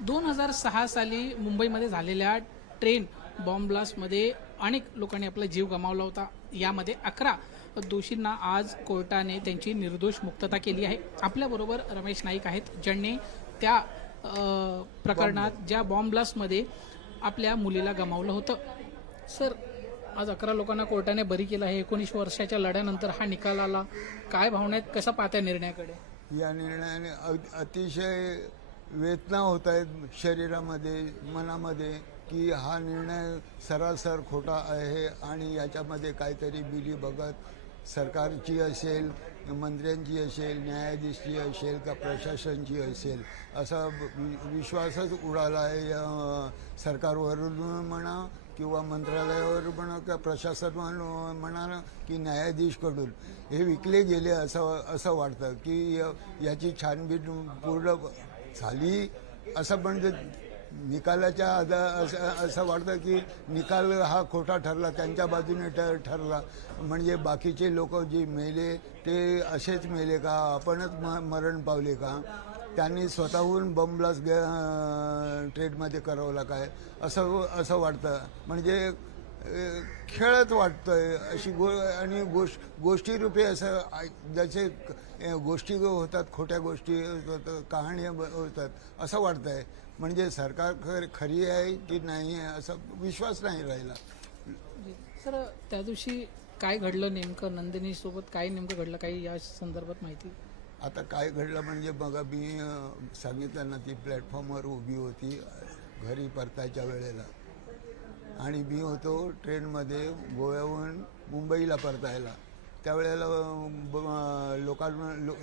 दोन हजार सहा साली मुंबईमध्ये झालेल्या ट्रेन बॉम्ब ब्लास्टमध्ये अनेक लोकांनी आपला जीव गमावला होता. यामध्ये अकरा दोषींना आज कोर्टाने त्यांची निर्दोष मुक्तता केली आहे. आपल्याबरोबर रमेश नाईक आहेत ज्यांनी त्या प्रकरणात ज्या बॉम्ब ब्लास्टमध्ये आपल्या मुलीला गमावलं होतं. सर आज अकरा लोकांना कोर्टाने बरी केलं आहे. एकोणीस वर्षाच्या लढ्यानंतर हा निकाल आला. काय भावना आहेत? कसा पाहत्या निर्णयाकडे? या निर्णयाने अतिशय वेदना होत आहेत शरीरामध्ये मनामध्ये की हा निर्णय सरासर खोटा आहे आणि याच्यामध्ये काहीतरी बिली बघत सरकारची असेल मंत्र्यांची असेल न्यायाधीशची असेल का प्रशासनची असेल असा वि- विश्वासच उडाला आहे. या सरकारवरून म्हणा किंवा मंत्रालयावर म्हणा का प्रशासन म्हणा की न्यायाधीशकडून हे विकले गेले असं असं वाटतं की याची छानबीन पूर्ण झाली. असं म्हणजे निकालाच्या आधा असं असं वाटतं की निकाल हा खोटा ठरला त्यांच्या बाजूने ठ ठरला. म्हणजे बाकीचे लोक जे मेले ते असेच मेले का? आपणच म मरण पावले का? त्यांनी स्वतःहून बॉम्बलाच ट्रेडमध्ये करवला काय असं असं वाटतं. म्हणजे खेळत वाटतंय अशी गो आणि गोष्ट गोष्टी रूपे असं क- गोष्टी होतात खोट्या गोष्टी होतात कहाण्या होतात असं वाटतंय. म्हणजे सरकार खर खरी आहे की नाही आहे असा विश्वास नाही राहिला. सर त्या दिवशी काय घडलं नेमकं? नंदिनी सोबत काय नेमकं घडलं? काही या संदर्भात माहिती? आता काय घडलं म्हणजे बघा मी सांगितलं ना ती प्लॅटफॉर्मवर उभी होती घरी परतायच्या वेळेला. आणि मी होतो ट्रेनमध्ये गोव्याहून मुंबईला परतायला त्यावेळेला ब- लोकांना लो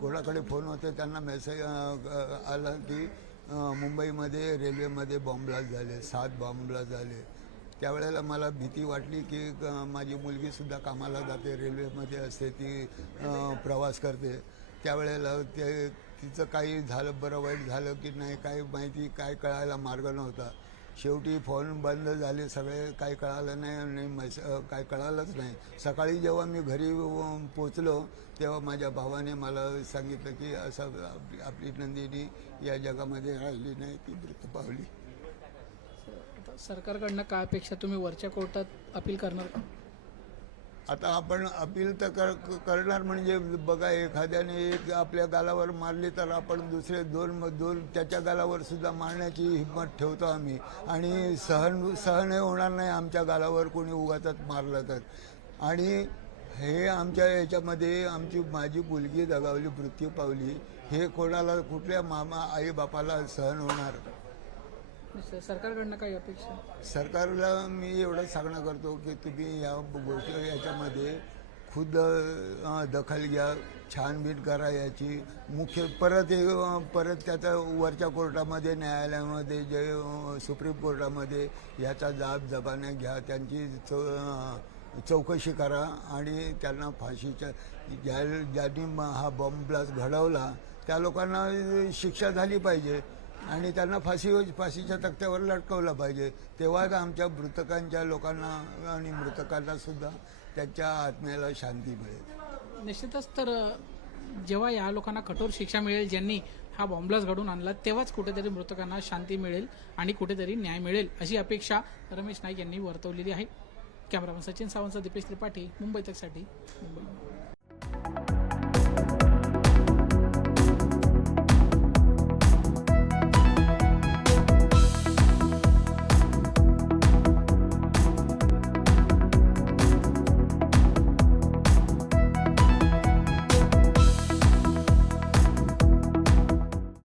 कोणाकडे फोन होते त्यांना मेसेज आला की मुंबईमध्ये रेल्वेमध्ये बॉम्बब्लास्ट झाले सात बॉम्बब्लास्ट झाले. त्यावेळेला मला भीती वाटली की क- माझी मुलगीसुद्धा कामाला जाते रेल्वेमध्ये असते ती प्रवास करते. त्यावेळेला ते तिचं काही झालं बरं वाईट झालं की नाही काही माहिती काय कळायला मार्ग नव्हता. शेवटी फोन बंद झाले सगळे काही कळालं नाही आणि मेस काय कळालंच नाही. सकाळी जेव्हा मी घरी पोचलो तेव्हा माझ्या भावाने मला सांगितलं की असं आपली आपली नंदिनी या जगामध्ये राहिली नाही ती मृत पावली. आता सरकारकडनं काय अपेक्षा? तुम्ही वरच्या कोर्टात अपील करणार का? आता आपण अपील तर कर करणार म्हणजे बघा एखाद्याने एक आपल्या गालावर मारली तर आपण दुसरे दोन दोन त्याच्या गालावर सुद्धा मारण्याची हिंमत ठेवतो आम्ही. आणि सहन सहनही होणार नाही आमच्या गालावर कोणी उगाचाच मारलं तर. आणि हे आमच्या याच्यामध्ये आमची माझी मुलगी दगावली मृत्यू पावली. हे कोणाला कुठल्या मामा आई बापाला सहन होणार? सरकारकडनं काही अपेक्षा? सरकारला मी एवढंच सांगणं करतो की तुम्ही या गोष्टी याच्यामध्ये खुद दखल घ्या छानबीन करा याची. मुख्य परत हे परत त्याचा वरच्या कोर्टामध्ये न्यायालयामध्ये जे सुप्रीम कोर्टामध्ये याचा जाब जबाने घ्या त्यांची चौ चौकशी करा आणि त्यांना फाशीच्या ज्या ज्यांनी हा बॉम्ब ब्लास्ट घडवला त्या लोकांना शिक्षा झाली पाहिजे. आणि त्यांना फाशी हो- फाशीच्या तक्त्यावर लटकवलं पाहिजे. तेव्हाच आमच्या मृतकांच्या लोकांना आणि मृतकांना सुद्धा त्यांच्या आत्म्याला शांती मिळेल. निश्चितच तर जेव्हा या लोकांना कठोर शिक्षा मिळेल ज्यांनी हा बॉम्बलास घडून आणला तेव्हाच कुठेतरी मृतकांना शांती मिळेल आणि कुठेतरी न्याय मिळेल अशी अपेक्षा रमेश नाईक यांनी वर्तवलेली आहे. कॅमेरामन सचिन सावंत दीपेश त्रिपाठी मुंबई तकसाठी मुंबई.